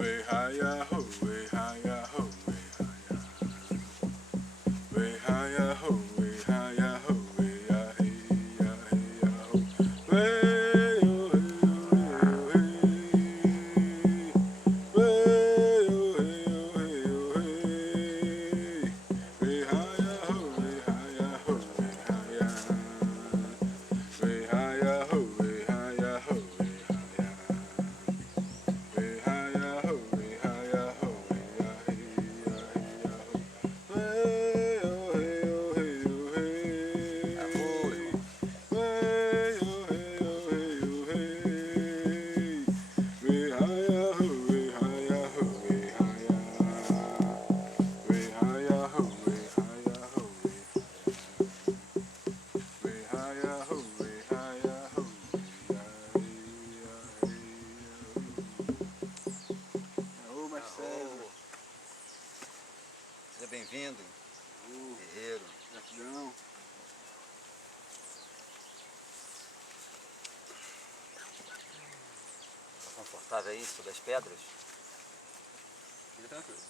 Way higher, ho, way higher, ho, way higher. Way higher, ho, way higher, ho, way higher, ho. Way, oh, hey, oh, hey, oh, hey. Way, oh, hey, oh, hey, oh, hey. Way higher, ho, way higher, ho, way higher. Way higher, ho, way higher, ho, way higher. Way higher, ho, way higher, ho, way higher, ho. Way, oh, hey, oh, hey, oh, hey. Way, oh, hey, oh, hey, oh, hey. Way higher, ho, way higher, ho, way higher. Way higher, ho, way higher, ho, way higher. Way higher, ho, way higher, ho, way higher. Ô, Marcelo. Seja bem-vindo, guerreiro. Gratidão. Tá confortável aí sob as pedras? Fica tranquilo.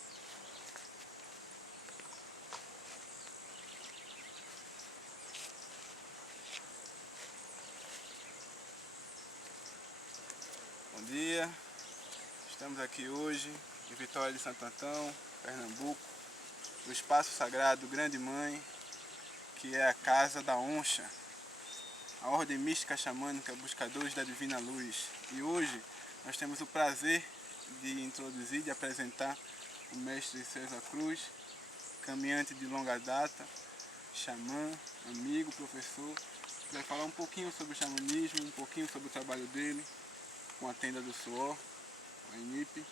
Bom dia, estamos aqui hoje em Vitória de Santo Antão, Pernambuco, no espaço sagrado Grande Mãe, que é a Casa da Onxa, a ordem mística xamânica Buscadores da Divina Luz. E hoje nós temos o prazer de introduzir, de apresentar o mestre César Cruz, caminhante de longa data, xamã, amigo, professor, que vai falar um pouquinho sobre o xamanismo, um pouquinho sobre o trabalho dele, com a Tenda do Suor, a INIP.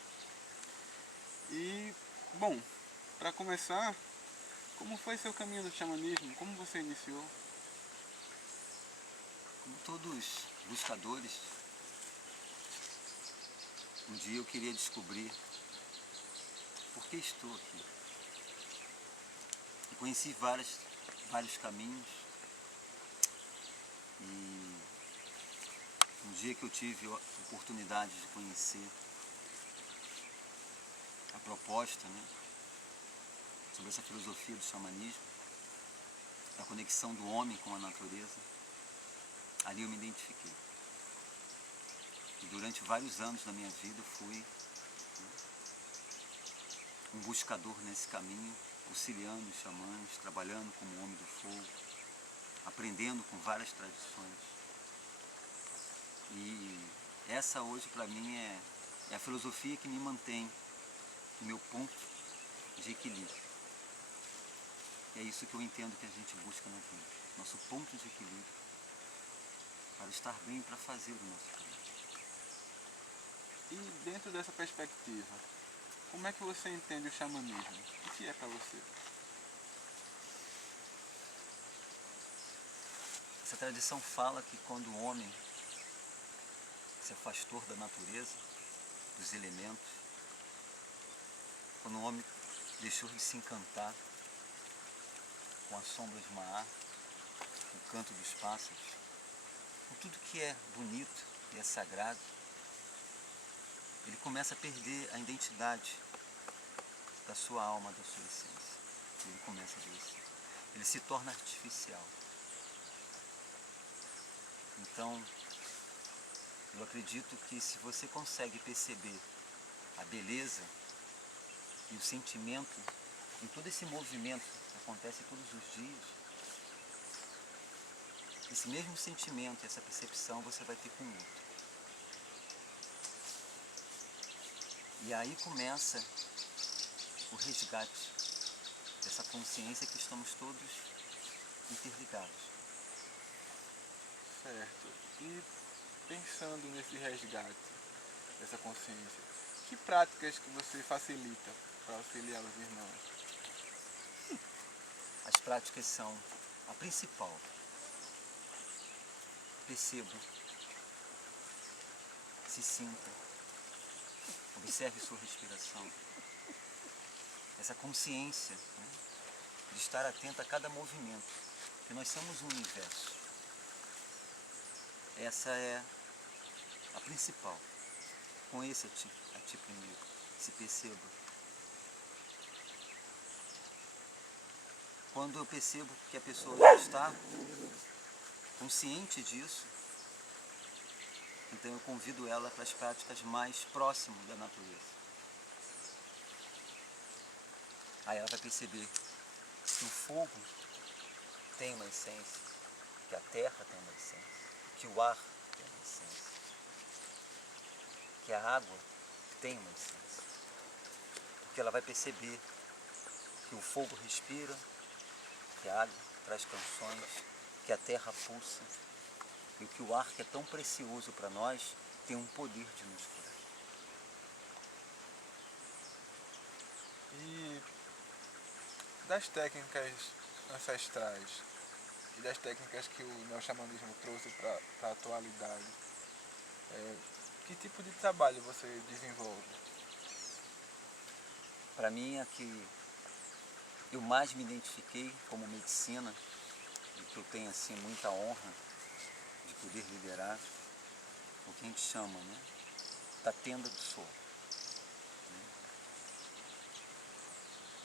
E, bom, para começar, como foi seu caminho do xamanismo? Como você iniciou? Como todos buscadores, um dia eu queria descobrir por que estou aqui. E conheci vários caminhos. E um dia que eu tive a oportunidade de conhecer a proposta, né, sobre essa filosofia do xamanismo, a conexão do homem com a natureza, ali eu me identifiquei. E durante vários anos da minha vida fui um buscador nesse caminho, auxiliando os xamãs, trabalhando como homem do fogo, aprendendo com várias tradições. E essa hoje para mim é a filosofia que me mantém no meu ponto de equilíbrio. E é isso que eu entendo que a gente busca na vida, nosso ponto de equilíbrio, para estar bem e para fazer o nosso caminho. E dentro dessa perspectiva, como é que você entende o xamanismo? O que é para você? Essa tradição fala que quando o homem se afastou da natureza, dos elementos, quando o homem deixou de se encantar com a sombra de uma árvore, com o canto dos pássaros, com tudo que é bonito e é sagrado, ele começa a perder a identidade da sua alma, da sua essência. Ele começa a adoecer. Ele se torna artificial. Então, eu acredito que se você consegue perceber a beleza e o sentimento em todo esse movimento que acontece todos os dias, esse mesmo sentimento, essa percepção você vai ter com o outro. E aí começa o resgate dessa consciência que estamos todos interligados. Certo. E pensando nesse resgate dessa consciência, que práticas que você facilita para auxiliar os irmãos? As práticas são a principal. Perceba, se sinta, observe sua respiração. Essa consciência, né, de estar atento a cada movimento, que nós somos um universo. Essa é a principal. Conheça-te a ti primeiro. se perceba. Quando eu percebo que a pessoa já está consciente disso, então eu convido ela para as práticas mais próximas da natureza. Aí ela vai perceber que o fogo tem uma essência, que a terra tem uma essência, que o ar tem uma essência, que a água tem uma essência. Porque ela vai perceber que o fogo respira, que a água traz canções, que a terra pulsa, e que o ar, que é tão precioso para nós, tem um poder de nos curar. E das técnicas ancestrais e das técnicas que o neoxamanismo trouxe para a atualidade, que tipo de trabalho você desenvolve? Para mim, a que eu mais me identifiquei como medicina, e que eu tenho assim muita honra de poder liderar, o que a gente chama, né, da tenda do sol.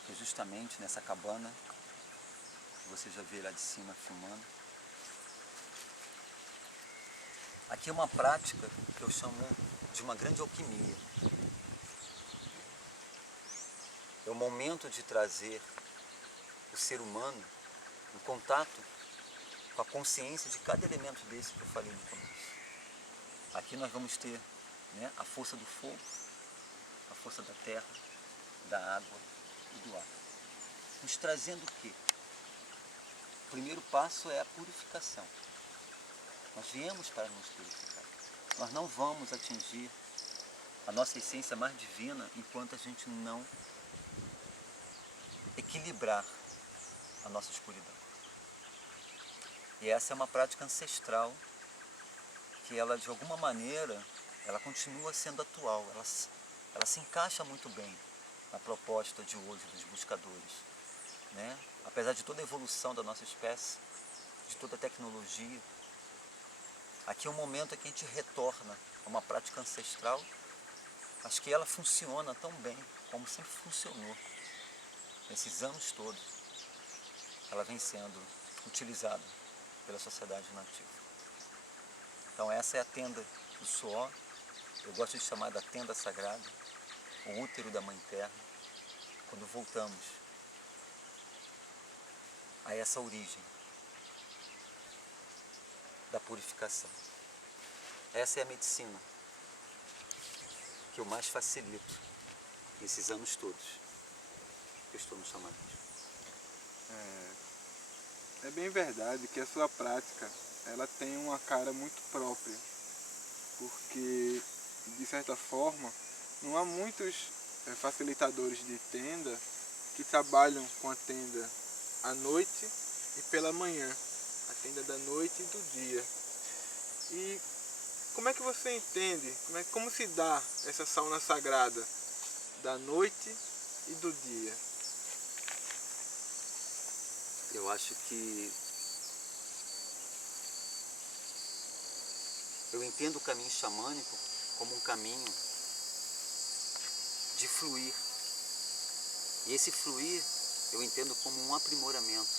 Que é justamente nessa cabana, que você já vê lá de cima filmando. Aqui é uma prática que eu chamo de uma grande alquimia. É o momento de trazer o ser humano em contato com a consciência de cada elemento desse que eu falei no começo. Aqui nós vamos ter, né, a força do fogo, a força da terra, da água e do ar. Nos trazendo o quê? O primeiro passo é a purificação. Nós viemos para nos purificar. Nós não vamos atingir a nossa essência mais divina enquanto a gente não equilibrar a nossa escuridão. E essa é uma prática ancestral que ela, de alguma maneira, ela continua sendo atual. Ela se encaixa muito bem na proposta de hoje dos buscadores, né? Apesar de toda a evolução da nossa espécie, de toda a tecnologia, aqui é um momento em que a gente retorna a uma prática ancestral. Acho que ela funciona tão bem como sempre funcionou nesses anos todos. Ela vem sendo utilizada pela sociedade nativa. Então essa é a tenda do suor. Eu gosto de chamar da tenda sagrada, o útero da Mãe Terra, quando voltamos a essa origem da purificação. Essa é a medicina que eu mais facilito nesses anos todos que eu estou no xamanismo. É bem verdade que a sua prática ela tem uma cara muito própria, porque de certa forma não há muitos facilitadores de tenda que trabalham com a tenda à noite e pela manhã, a tenda da noite e do dia. E como é que você entende, como se dá essa sauna sagrada da noite e do dia? Eu acho que eu entendo o caminho xamânico como um caminho de fluir. E esse fluir eu entendo como um aprimoramento.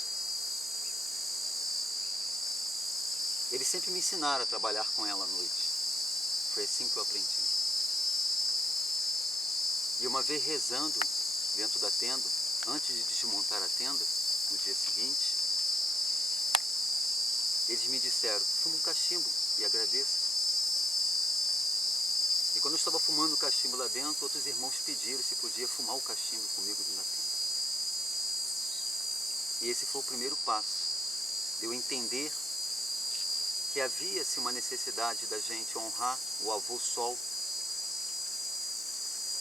Eles sempre me ensinaram a trabalhar com ela à noite. Foi assim que eu aprendi. E uma vez rezando dentro da tenda, antes de desmontar a tenda, no dia seguinte, eles me disseram: fuma um cachimbo e agradeça. E quando eu estava fumando o cachimbo lá dentro, outros irmãos pediram se podia fumar o cachimbo comigo na tenda. E esse foi o primeiro passo, de eu entender que havia-se uma necessidade da gente honrar o avô Sol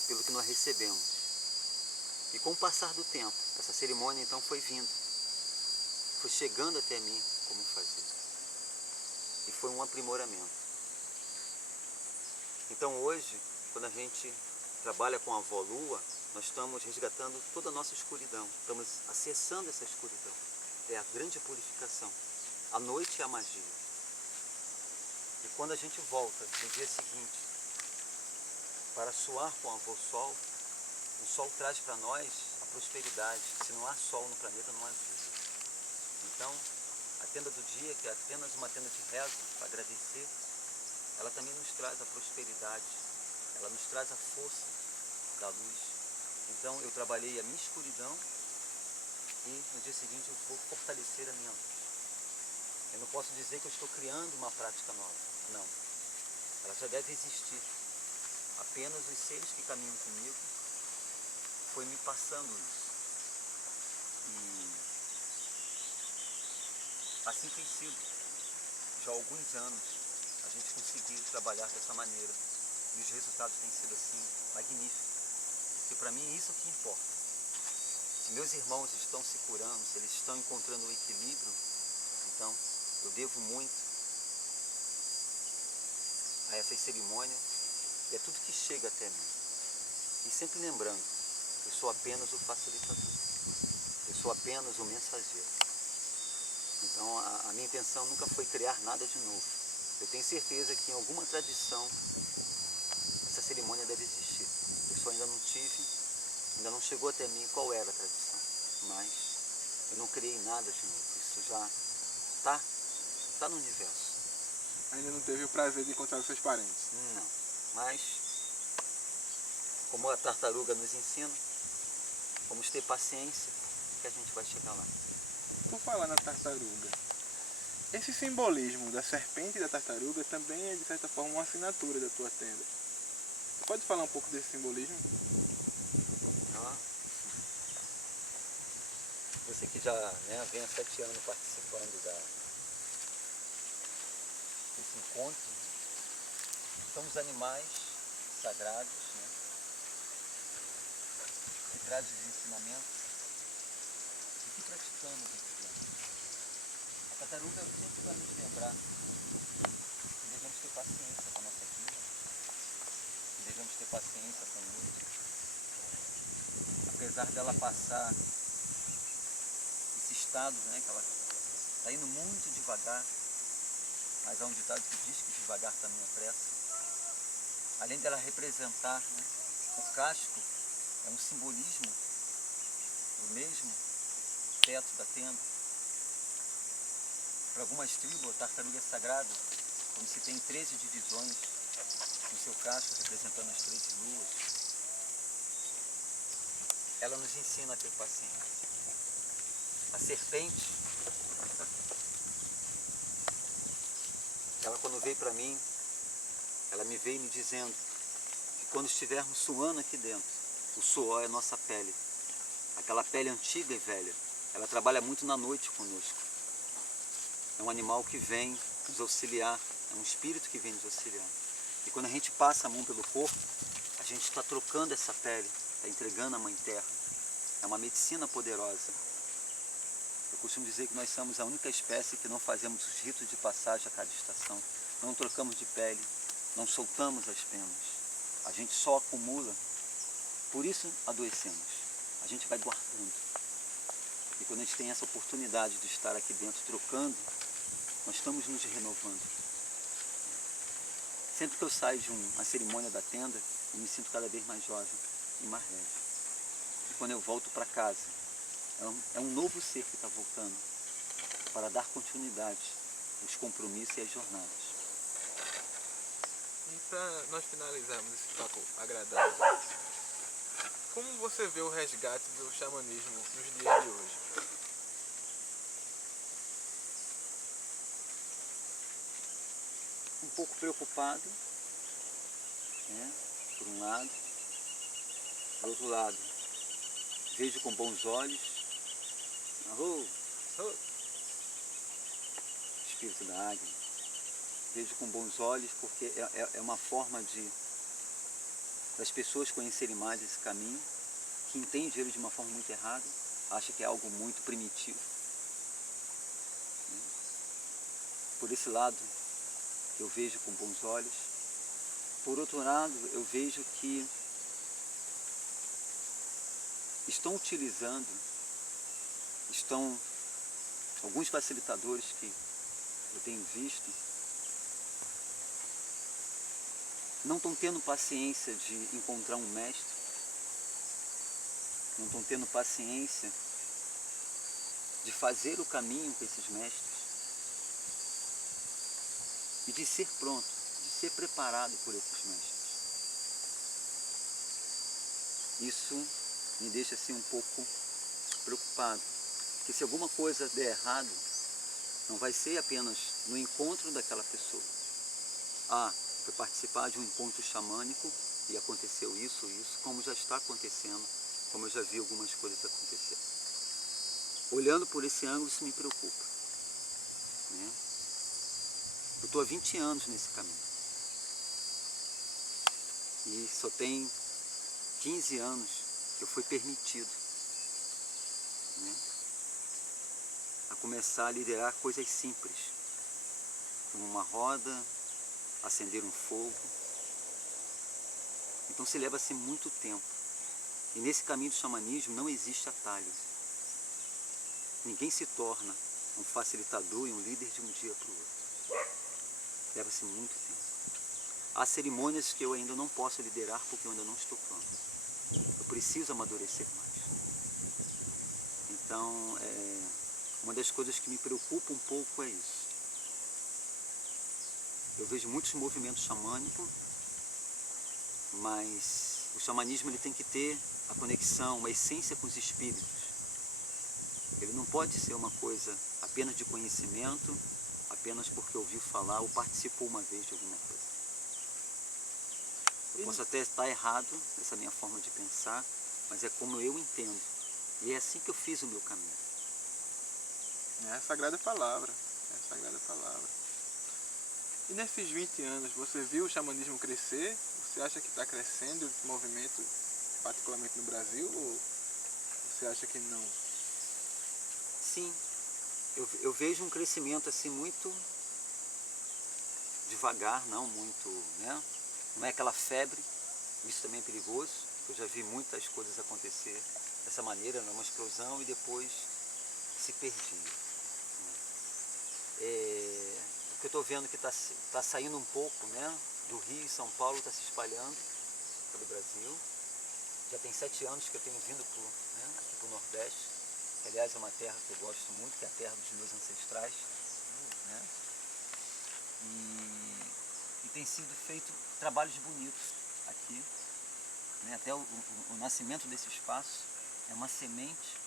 pelo que nós recebemos. E com o passar do tempo, essa cerimônia então foi vindo, foi chegando até mim como fazer. E foi um aprimoramento. Então hoje, quando a gente trabalha com a avó Lua, nós estamos resgatando toda a nossa escuridão, estamos acessando essa escuridão. É a grande purificação. A noite é a magia. E quando a gente volta no dia seguinte para suar com a avó Sol, O sol traz para nós a prosperidade. Se não há sol no planeta, não há vida. Então, a tenda do dia, que é apenas uma tenda de rezo para agradecer, ela também nos traz a prosperidade, ela nos traz a força da luz. Então, eu trabalhei a minha escuridão e no dia seguinte eu vou fortalecer a minha luz. Eu não posso dizer que eu estou criando uma prática nova, não. Ela já deve existir. Apenas os seres que caminham comigo foi me passando isso. E assim tem sido. Já há alguns anos a gente conseguiu trabalhar dessa maneira. E os resultados têm sido assim, magníficos. Porque para mim isso é o que importa. Se meus irmãos estão se curando, se eles estão encontrando o equilíbrio, então eu devo muito a essas cerimônias e a tudo que chega até mim. E sempre lembrando, eu sou apenas o facilitador, eu sou apenas o mensageiro. Então a minha intenção nunca foi criar nada de novo. Eu tenho certeza que em alguma tradição essa cerimônia deve existir. Eu só ainda não tive, ainda não chegou até mim qual era a tradição. Mas eu não criei nada de novo. Isso já está no universo. Ainda não teve o prazer de encontrar os seus parentes? Não. Mas, como a tartaruga nos ensina, vamos ter paciência que a gente vai chegar lá. Por falar na tartaruga, esse simbolismo da serpente e da tartaruga também é de certa forma uma assinatura da tua tenda. Você pode falar um pouco desse simbolismo? Você que já vem há 7 anos participando desse encontro, somos animais sagrados, que trazem os ensinamentos e que praticamos aqui dentro. A tartaruga sempre vai nos lembrar que devemos ter paciência com a nossa vida, que devemos ter paciência com o outro. Apesar dela passar esse estado, que ela está indo muito devagar, mas há um ditado que diz que devagar também é pressa. Além dela representar, o casco é um simbolismo do mesmo teto da tenda. Para algumas tribos, a tartaruga é sagrada, quando se tem 13 divisões no seu casco, representando as 13 luas. Ela nos ensina a ter paciência. A serpente, ela quando veio para mim, ela me veio me dizendo que quando estivermos suando aqui dentro, o suor é a nossa pele. Aquela pele antiga e velha, ela trabalha muito na noite conosco. É um animal que vem nos auxiliar, é um espírito que vem nos auxiliar. E quando a gente passa a mão pelo corpo, a gente está trocando essa pele, está entregando a Mãe Terra. É uma medicina poderosa. Eu costumo dizer que nós somos a única espécie que não fazemos os ritos de passagem a cada estação. Não trocamos de pele, não soltamos as penas. A gente só acumula. Por isso adoecemos. A gente vai guardando. E quando a gente tem essa oportunidade de estar aqui dentro trocando, nós estamos nos renovando. Sempre que eu saio de uma cerimônia da tenda, eu me sinto cada vez mais jovem e mais leve. E quando eu volto para casa, é um novo ser que está voltando para dar continuidade aos compromissos e às jornadas. E para nós finalizarmos esse papo agradável, como você vê o resgate do xamanismo nos dias de hoje? Um pouco preocupado, por um lado. Por outro lado, vejo com bons olhos. Espírito da águia. Vejo com bons olhos porque é uma forma das pessoas conhecerem mais esse caminho, que entende ele de uma forma muito errada, acha que é algo muito primitivo. Por esse lado, eu vejo com bons olhos. Por outro lado, eu vejo que estão utilizando, alguns facilitadores que eu tenho visto, não estão tendo paciência de encontrar um mestre não estão tendo paciência de fazer o caminho com esses mestres e de ser pronto, de ser preparado por esses mestres. Isso me deixa assim um pouco preocupado, porque se alguma coisa der errado, não vai ser apenas no encontro daquela pessoa. Ah, foi participar de um encontro xamânico e aconteceu isso, como já está acontecendo, como eu já vi algumas coisas acontecer. Olhando por esse ângulo, isso me preocupa, né? Eu estou há 20 anos nesse caminho e só tem 15 anos que eu fui permitido, né, a começar a liderar coisas simples, como uma roda, acender um fogo. Então se leva-se muito tempo. E nesse caminho do xamanismo não existe atalho. Ninguém se torna um facilitador e um líder de um dia para o outro. Leva-se muito tempo. Há cerimônias que eu ainda não posso liderar porque eu ainda não estou pronto. Eu preciso amadurecer mais. Então, uma das coisas que me preocupa um pouco é isso. Eu vejo muitos movimentos xamânicos, mas o xamanismo ele tem que ter a conexão, uma essência com os espíritos. Ele não pode ser uma coisa apenas de conhecimento, apenas porque ouviu falar ou participou uma vez de alguma coisa. Eu posso até estar errado nessa minha forma de pensar, mas é como eu entendo. E é assim que eu fiz o meu caminho. É a Sagrada Palavra. É a Sagrada Palavra. E nesses 20 anos, você viu o xamanismo crescer? Você acha que está crescendo esse movimento, particularmente no Brasil, ou você acha que não? Sim, eu vejo um crescimento assim muito devagar, não muito, né? Não é aquela febre, isso também é perigoso. Eu já vi muitas coisas acontecer dessa maneira, numa explosão e depois se perdia. O que eu estou vendo que está saindo um pouco, né, do Rio e São Paulo, está se espalhando pelo Brasil. Já tem 7 anos que eu tenho vindo aqui para o Nordeste, que aliás é uma terra que eu gosto muito, que é a terra dos meus ancestrais, né? E tem sido feito trabalhos bonitos aqui, né? Até o nascimento desse espaço é uma semente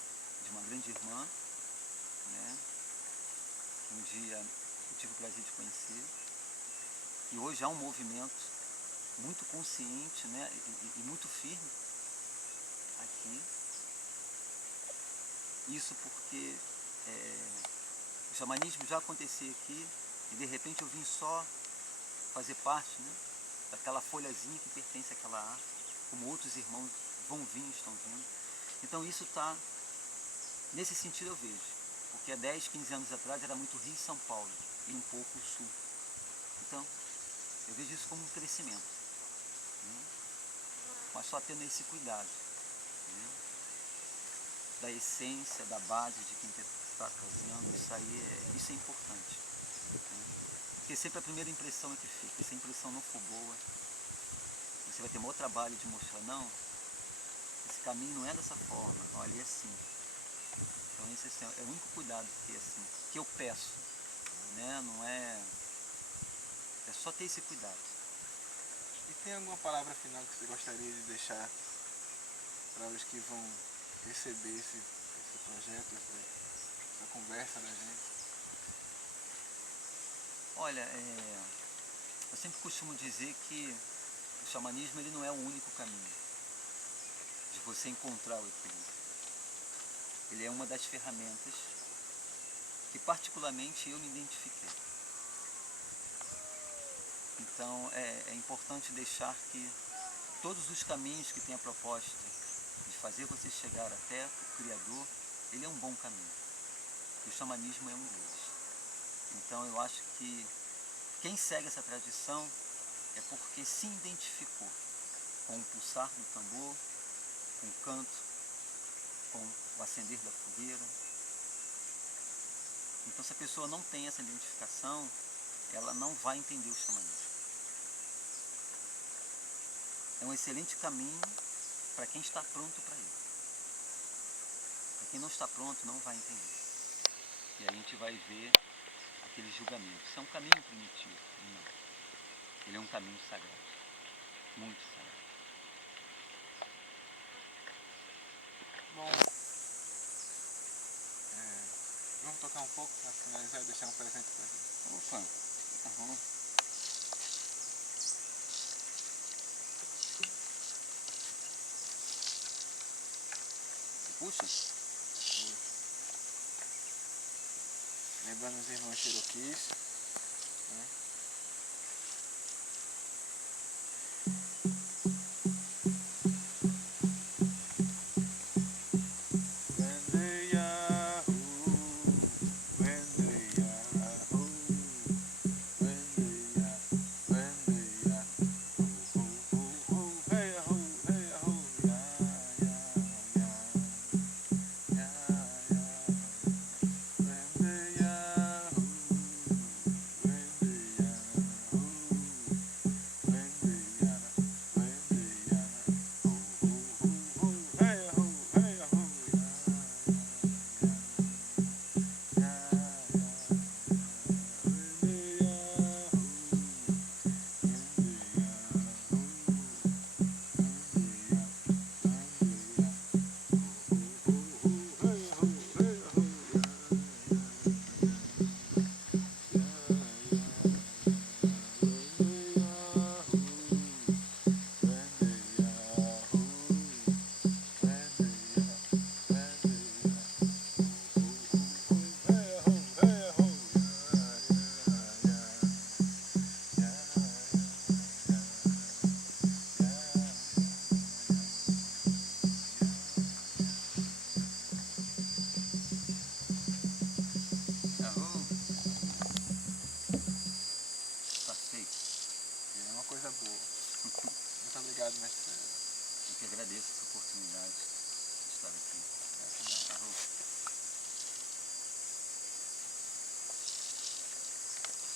de uma grande irmã, né? Um dia eu tive o prazer de conhecer, e hoje há um movimento muito consciente, né? e muito firme aqui. Isso porque o xamanismo já acontecia aqui e de repente eu vim só fazer parte, né, daquela folhazinha que pertence àquela árvore, como outros irmãos vão vir e estão vindo. Então isso está, nesse sentido eu vejo, porque há 10, 15 anos atrás era muito Rio e São Paulo e um pouco o Sul. Então eu vejo isso como um crescimento, né, mas só tendo esse cuidado, né, da essência, da base de quem está trazendo. Isso é importante, né? Porque sempre a primeira impressão é que fica. Se a impressão não for boa, você vai ter maior trabalho de mostrar, não, esse caminho não é dessa forma, olha, é assim. Então esse é o único cuidado que eu peço, né? Não é só ter esse cuidado. E tem alguma palavra final que você gostaria de deixar para os que vão receber esse projeto, essa conversa da gente? Olha, eu sempre costumo dizer que o xamanismo ele não é o único caminho de você encontrar o equilíbrio. Ele é uma das ferramentas que particularmente eu me identifiquei. Então é importante deixar que todos os caminhos que tem a proposta de fazer você chegar até o Criador, ele é um bom caminho. E o xamanismo é um deles. Então eu acho que quem segue essa tradição é porque se identificou com o pulsar do tambor, com o canto, com o acender da fogueira. Então se a pessoa não tem essa identificação, ela não vai entender o xamanismo. É um excelente caminho para quem está pronto para ele. Quem não está pronto não vai entender. E aí a gente vai ver aquele julgamento. Isso é um caminho primitivo? Não. Ele é um caminho sagrado. Muito sagrado. Bom, vamos tocar um pouco para finalizar e deixar um presente para você. Opa, tá bom. Puxa. Lembrando os irmãos Cherokees, né? Coisa boa. Muito obrigado, mestre. Eu que agradeço essa oportunidade.